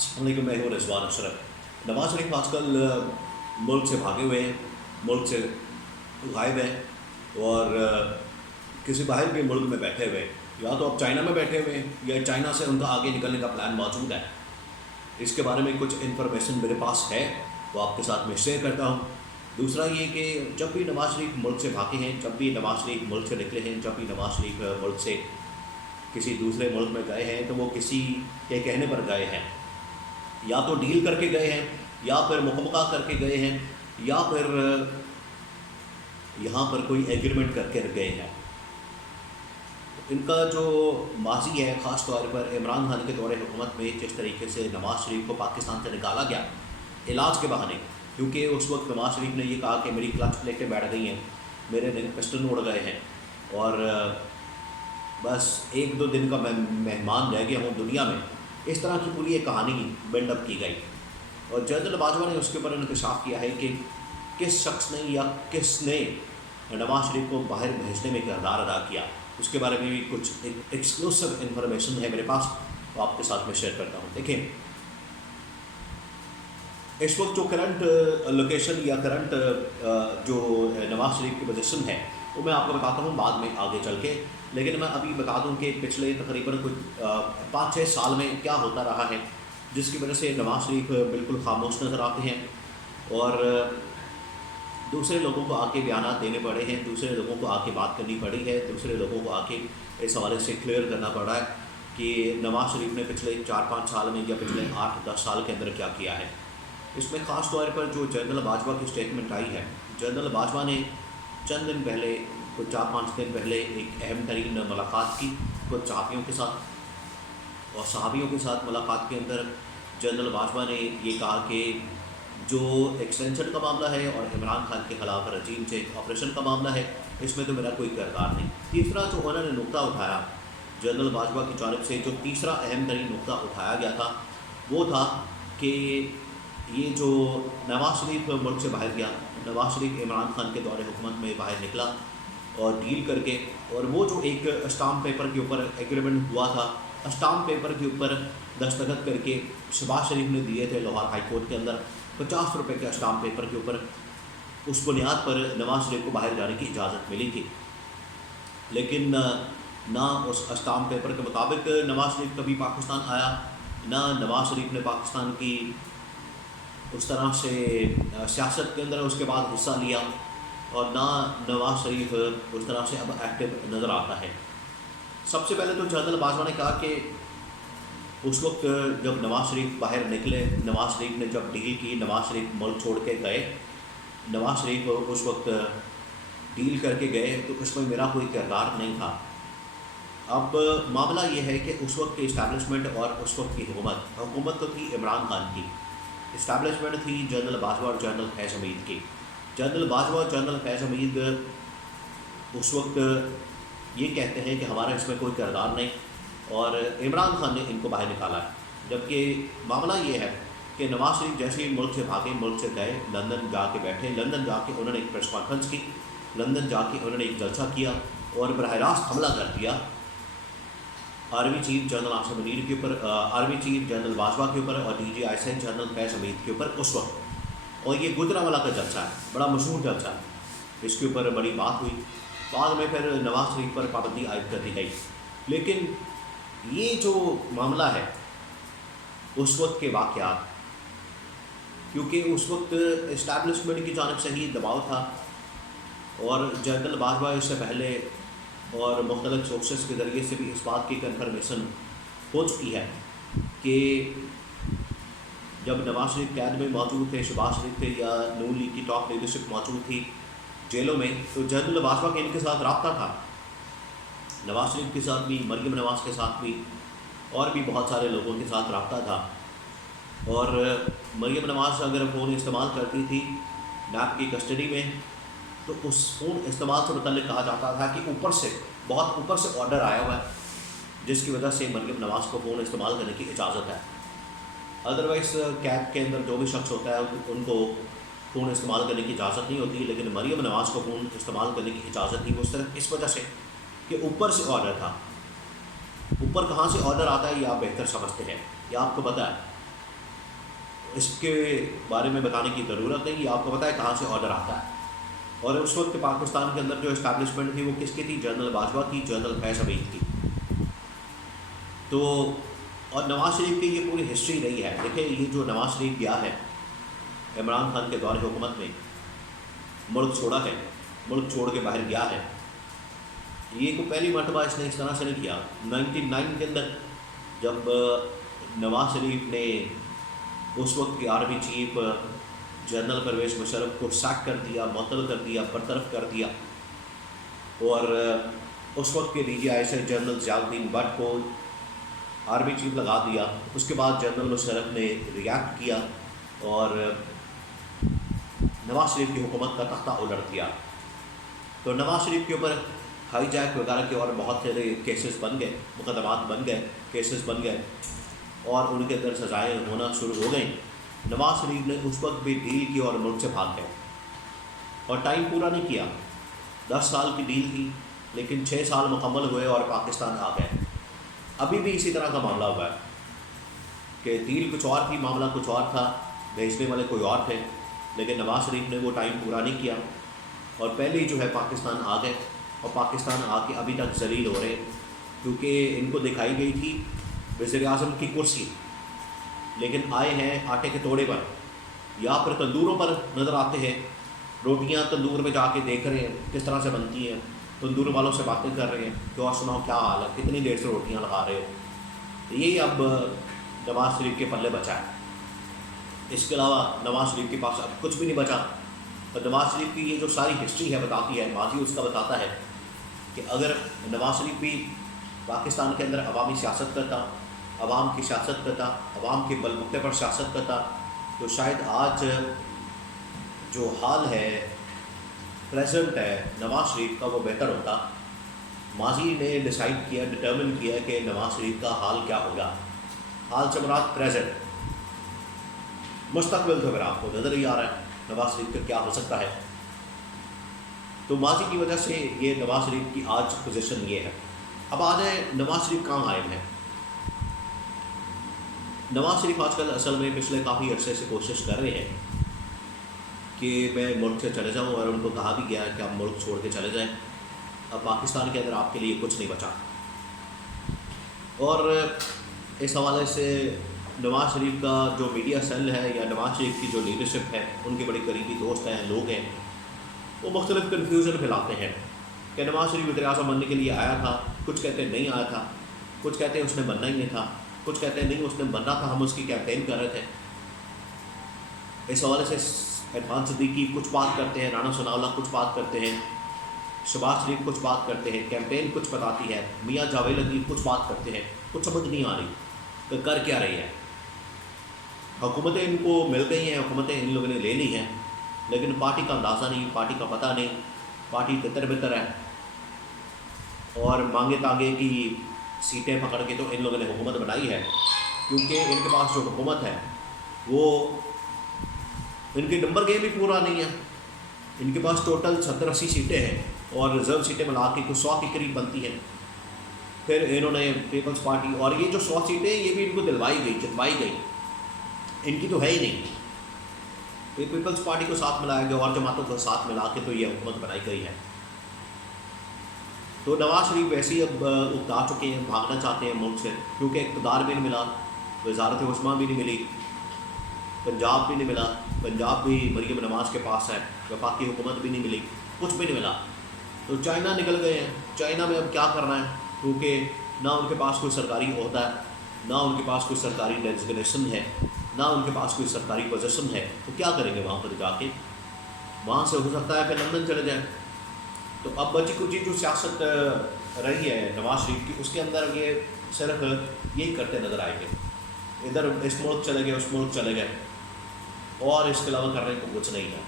السلام علیکم، میں ہوں رضوان اشرف۔ نواز شریف آج کل ملک سے بھاگے ہوئے ہیں، ملک سے غائب ہیں اور کسی باہر کے ملک میں بیٹھے ہوئے ہیں، یا تو اب چائنا میں بیٹھے ہوئے ہیں یا چائنا سے ان کا آگے نکلنے کا پلان موجود ہے۔ اس کے بارے میں کچھ انفارمیشن میرے پاس ہے، وہ آپ کے ساتھ میں شیئر کرتا ہوں۔ دوسرا یہ کہ جب بھی نواز شریف ملک سے بھاگے ہیں، جب بھی نواز شریف ملک سے نکلے ہیں، جب بھی نواز شریف ملک سے کسی دوسرے ملک میں گئے ہیں تو وہ کسی کے کہنے پر گئے ہیں، یا تو ڈیل کر کے گئے ہیں، یا پھر مقابلہ کر کے گئے ہیں، یا پھر یہاں پر کوئی ایگریمنٹ کر کے گئے ہیں۔ ان کا جو ماضی ہے، خاص طور پر عمران خان کے دور حکومت میں جس طریقے سے نواز شریف کو پاکستان سے نکالا گیا علاج کے بہانے، کیونکہ اس وقت نواز شریف نے یہ کہا کہ میری کلچ لے کے بیٹھ گئی ہیں، میرے پسٹن اڑ گئے ہیں اور بس ایک دو دن کا میں مہمان رہ گیا ہوں دنیا میں۔ اس طرح کی پوری ایک کہانی بلڈ اپ کی گئی، اور جنرل باجوہ نے اس کے اوپر انکشاف کیا ہے کہ کس شخص نے یا کس نے نواز شریف کو باہر بھیجنے میں کردار ادا کیا۔ اس کے بارے میں بھی کچھ ایکسکلوسیو انفارمیشن ہے میرے پاس، وہ آپ کے ساتھ میں شیئر کرتا ہوں۔ دیکھیں، اس وقت جو کرنٹ لوکیشن یا کرنٹ جو نواز شریف کی پوزیشن ہے وہ میں آپ کو بتاتا ہوں بعد میں آگے چل کے، لیکن میں ابھی بتا دوں کہ پچھلے تقریباً کچھ 5-6 سال میں کیا ہوتا رہا ہے، جس کی وجہ سے نواز شریف بالکل خاموش نظر آتے ہیں اور دوسرے لوگوں کو آ کے بیانات دینے پڑے ہیں، دوسرے لوگوں کو آ کے بات کرنی پڑی ہے، دوسرے لوگوں کو آ کے اس حوالے سے کلیئر کرنا پڑا ہے کہ نواز شریف نے پچھلے 4-5 سال میں یا پچھلے 8-10 سال کے اندر کیا کیا ہے۔ اس میں خاص طور پر جو جنرل باجوہ کی اسٹیٹمنٹ آئی ہے، جنرل باجوہ نے چند دن پہلے، کچھ 4-5 دن پہلے ایک اہم ترین ملاقات کی کچھ صحافیوں کے ساتھ، اور صحافیوں کے ساتھ ملاقات کے اندر جنرل باجوہ نے یہ کہا کہ جو ایکسٹینشن کا معاملہ ہے اور عمران خان کے خلاف رجیم چینج آپریشن کا معاملہ ہے، اس میں تو میرا کوئی کردار نہیں۔ تیسرا جو انہوں نے نقطہ اٹھایا جنرل باجوہ کی جانب سے، جو تیسرا اہم ترین نقطہ اٹھایا گیا تھا وہ تھا کہ یہ جو نواز شریف ملک سے باہر گیا، نواز شریف عمران خان کے دور حکومت میں باہر نکلا اور ڈیل کر کے، اور وہ جو ایک اسٹامپ پیپر کے اوپر ایگریمنٹ ہوا تھا، اسٹامپ پیپر کے اوپر دستخط کر کے شہباز شریف نے دیے تھے لاہور ہائی کورٹ کے اندر 50 روپے کے اسٹامپ پیپر کے اوپر، اس بنیاد پر نواز شریف کو باہر جانے کی اجازت ملی تھی، لیکن نہ اس اسٹامپ پیپر کے مطابق نواز شریف کبھی پاکستان آیا، نہ نواز شریف نے پاکستان کی اس طرح سے سیاست کے اندر اس کے بعد حصہ لیا، اور نہ نواز شریف اس طرح سے اب ایکٹیو نظر آتا ہے۔ سب سے پہلے تو جنرل باجوہ نے کہا کہ اس وقت جب نواز شریف باہر نکلے، نواز شریف نے جب ڈیل کی، نواز شریف ملک چھوڑ کے گئے، نواز شریف اس وقت ڈیل کر کے گئے تو اس میں میرا کوئی کردار نہیں تھا۔ اب معاملہ یہ ہے کہ اس وقت کی اسٹیبلشمنٹ اور اس وقت کی حکومت تو تھی عمران خان کی، اسٹیبلشمنٹ تھی جنرل باجوہ اور جنرل فیض حمید کی۔ جنرل باجوہ اور جنرل فیض حمید اس وقت یہ کہتے ہیں کہ ہمارا اس میں کوئی کردار نہیں، اور عمران خان نے ان کو باہر نکالا ہے، جبکہ معاملہ یہ ہے کہ نواز شریف جیسے ہی ملک سے بھاگے، ملک سے گئے، لندن جا کے بیٹھے، لندن جا کے انہوں نے ایک پریس کانفرنس کی، لندن جا کے انہوں نے ایک جلسہ کیا اور براہ راست حملہ کر دیا army chief general Asim Munir کے اوپر، آرمی چیف جنرل باجوہ کے اوپر، اور D G I S general Faiz Hamid کے اوپر اس وقت۔ اور یہ گجرانوالہ کا جلسہ ہے، بڑا مشہور جلسہ ہے، اس کے اوپر بڑی بات ہوئی، بعد میں پھر نواز شریف پر پابندی عائد کر دی گئی۔ لیکن یہ جو معاملہ ہے اس وقت کے واقعات، کیونکہ اس وقت اسٹیبلشمنٹ کی جانب سے ہی دباؤ تھا، اور جنرل باجوہ اس سے پہلے اور مختلف سورسز کے ذریعے سے بھی اس بات کی کنفرمیشن ہو چکی ہے کہ جب نواز شریف قید میں موجود تھے، شہباز شریف تھے یا نون لیگ کی ٹاپ لیڈرشپ موجود تھی جیلوں میں، تو جنرل باجوہ کے ان کے ساتھ رابطہ تھا، نواز شریف کے ساتھ بھی، مریم نواز کے ساتھ بھی، اور بھی بہت سارے لوگوں کے ساتھ رابطہ تھا۔ اور مریم نواز اگر فون استعمال کرتی تھی نیب کی کسٹڈی میں، تو اس فون استعمال سے متعلق کہا جاتا تھا کہ اوپر سے، بہت اوپر سے آرڈر آیا ہوا ہے جس کی وجہ سے مریم نواز کو فون استعمال کرنے کی اجازت ہے۔ ادروائز قید کے اندر جو بھی شخص ہوتا ہے ان کو فون استعمال کرنے کی اجازت نہیں ہوتی، لیکن مریم نواز کو فون استعمال کرنے کی اجازت تھی، وہ صرف اس وجہ سے کہ اوپر سے آرڈر تھا۔ اوپر کہاں سے آرڈر آتا ہے یہ آپ بہتر سمجھتے ہیں، یہ آپ کو پتہ ہے، اس کے بارے میں بتانے کی ضرورت نہیں، آپ کو پتہ ہے کہاں سے آرڈر آتا ہے۔ اور اس وقت پاکستان کے اندر جو اسٹیبلشمنٹ تھی وہ کس کی تھی؟ جنرل باجوہ کی، جنرل فیض حمید کی۔ تو اور نواز شریف کی یہ پوری ہسٹری رہی ہے۔ دیکھیں یہ جو نواز شریف گیا ہے عمران خان کے دور حکومت میں، ملک چھوڑا ہے، ملک چھوڑ کے باہر گیا ہے، یہ کو پہلی مرتبہ اس نے اس طرح سے نہیں کیا۔ 99 کے اندر جب نواز شریف نے اس وقت کی army chief general Pervez Musharraf کو سیک کر دیا، معطل کر دیا، برطرف کر دیا، اور اس وقت کے ڈی جی آئی سے جنرل ضیاء الدین بٹ کو آرمی چیف لگا دیا۔ اس کے بعد جنرل مشرف نے ریاکٹ کیا اور نواز شریف کی حکومت کا تختہ الٹ دیا۔ تو نواز شریف کے اوپر ہائی جیک وغیرہ کے اور بہت سارے کیسز بن گئے، مقدمات بن گئے، کیسز بن گئے، اور ان کے اندر سزائیں ہونا شروع ہو گئیں۔ نواز شریف نے اس وقت بھی ڈیل کی اور ملک سے بھاگ گئے، اور ٹائم پورا نہیں کیا۔ 10 سال کی ڈیل تھی، لیکن 6 سال مکمل ہوئے اور پاکستان آ گئے۔ ابھی بھی اسی طرح کا معاملہ ہوا ہے کہ ڈیل کچھ اور تھی، معاملہ کچھ اور تھا، بھیجنے والے کوئی اور تھے، لیکن نواز شریف نے وہ ٹائم پورا نہیں کیا، اور پہلے ہی جو ہے پاکستان آ گئے، اور پاکستان آ کے ابھی تک ذلیل ہو رہے، کیونکہ ان کو دکھائی گئی تھی وزیر اعظم کی کرسی، لیکن آئے ہیں آٹے کے توڑے پر، یا پھر تندوروں پر نظر آتے ہیں۔ روٹیاں تندور میں جا کے دیکھ رہے ہیں کس طرح سے بنتی ہیں، تندور والوں سے باتیں کر رہے ہیں کہ اور سناؤ کیا حال ہے، کتنی دیر سے روٹیاں لگا رہے ہو۔ یہی اب نواز شریف کے پلے بچا ہے، اس کے علاوہ نواز شریف کے پاس اب کچھ بھی نہیں بچا۔ اور نواز شریف کی یہ جو ساری ہسٹری ہے بتاتی ہے، ماضی اس کا بتاتا ہے کہ اگر نواز شریف بھی پاکستان کے اندر عوامی سیاست کرتا، عوام کی سیاست کرتا، عوام کے بلبوتے پر سیاست کرتا، تو شاید آج جو حال ہے، پریزنٹ ہے نواز شریف کا، وہ بہتر ہوتا۔ ماضی نے ڈیسائیڈ کیا، ڈٹرمن کیا کہ نواز شریف کا حال کیا ہوگا۔ حال سے مراد پریزنٹ، مستقبل تو پھر آپ کو نظر ہی آ رہا ہے نواز شریف کا کیا ہو سکتا ہے۔ تو ماضی کی وجہ سے یہ نواز شریف کی آج پوزیشن یہ ہے۔ اب آ جائیں نواز شریف کہاں آئے ہیں۔ نواز شریف آج کل اصل میں پچھلے کافی عرصے سے کوشش کر رہے ہیں کہ میں ملک سے چلے جاؤں، اور ان کو کہا بھی گیا ہے کہ آپ ملک چھوڑ کے چلے جائیں، اب پاکستان کے اندر آپ کے لیے کچھ نہیں بچا۔ اور اس حوالے سے نواز شریف کا جو میڈیا سیل ہے، یا نواز شریف کی جو لیڈرشپ ہے، ان کے بڑے قریبی دوست ہیں، لوگ ہیں، وہ مختلف کنفیوژن پھیلاتے ہیں کہ نواز شریف وزیر اعظم بننے کے لیے آیا تھا، کچھ کہتے ہیں نہیں آیا تھا، کچھ کہتے ہیں اس نے بننا ہی نہیں تھا، کچھ کہتے ہیں نہیں اس نے بننا تھا، ہم اس کی کیمپین کر رہے تھے۔ اس حوالے سے عرفان صدیقی کچھ بات کرتے ہیں، رانا ثناء اللہ کچھ بات کرتے ہیں، شہباز شریف کچھ بات کرتے ہیں، کیمپین کچھ بتاتی ہے، میاں جاوید لطیف کچھ بات کرتے ہیں، کچھ سمجھ نہیں آ رہی کہ کر کیا رہی ہے۔ حکومتیں ان کو مل گئی ہیں، حکومتیں ان لوگوں نے لے لی ہیں، لیکن پارٹی کا اندازہ نہیں، پارٹی کا پتہ نہیں، پارٹی تتر بتر ہے، اور مانگے تانگے کی سیٹیں پکڑ کے تو ان لوگوں نے حکومت بنائی ہے، کیونکہ ان کے پاس جو حکومت ہے وہ ان کے نمبر گیم بھی پورا نہیں ہے۔ ان کے پاس ٹوٹل 70-80 سیٹیں ہیں، اور ریزرو سیٹیں ملا کے کچھ 100 کے قریب بنتی ہیں۔ پھر انہوں نے پیپلز پارٹی، اور یہ جو 100 سیٹیں یہ بھی ان کو دلوائی گئی، جتوائی گئی، ان کی تو ہے ہی نہیں۔ پھر پیپلز پارٹی کو ساتھ ملایا گیا اور جماعتوں کو ساتھ ملا کے تو یہ حکومت بنائی گئی ہے۔ تو نواز شریف ویسے ہی اب اکتا چکے ہیں، بھاگنا چاہتے ہیں ملک سے، کیونکہ اقتدار بھی نہیں ملا، وزارت عثمہ بھی نہیں ملی، پنجاب بھی نہیں ملا، پنجاب بھی مریم نواز کے پاس ہے، وفاقی حکومت بھی نہیں ملی، کچھ بھی نہیں ملا۔ تو چائنا نکل گئے ہیں۔ چائنا میں اب کیا کرنا ہے، کیونکہ نہ ان کے پاس کوئی سرکاری عہدہ ہے، نہ ان کے پاس کوئی سرکاری ڈیزگنیشن ہے، نہ ان کے پاس کوئی سرکاری پوزیشن ہے، تو کیا کریں گے وہاں پر جا کے؟ وہاں سے ہو سکتا ہے پھر لندن چلے جائیں۔ تو اب بچی کچی جو سیاست رہی ہے نواز شریف کی، اس کے اندر یہ صرف یہی کرتے نظر آئیں گے، ادھر اس ملک چلے گئے، اس ملک چلے گئے، اور اس کے علاوہ کرنے کو کچھ نہیں ہے۔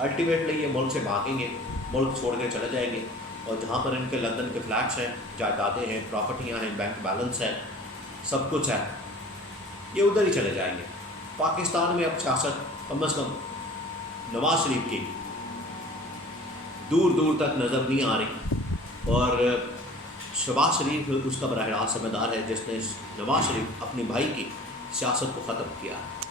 الٹیمیٹلی یہ ملک سے بھاگیں گے، ملک چھوڑ کے چلے جائیں گے، اور جہاں پر ان کے لندن کے فلیٹس ہیں، جائیدادیں ہیں، پراپرٹیاں ہیں، بینک بیلنس ہے، سب کچھ ہے، یہ ادھر ہی چلے جائیں گے۔ پاکستان میں اب سیاست کم از کم نواز شریف کی دور دور تک نظر نہیں آ رہی، اور شہباز شریف اس کا براہ راست ذمہ دار ہے، جس نے نواز شریف اپنے بھائی کی سیاست کو ختم کیا ہے۔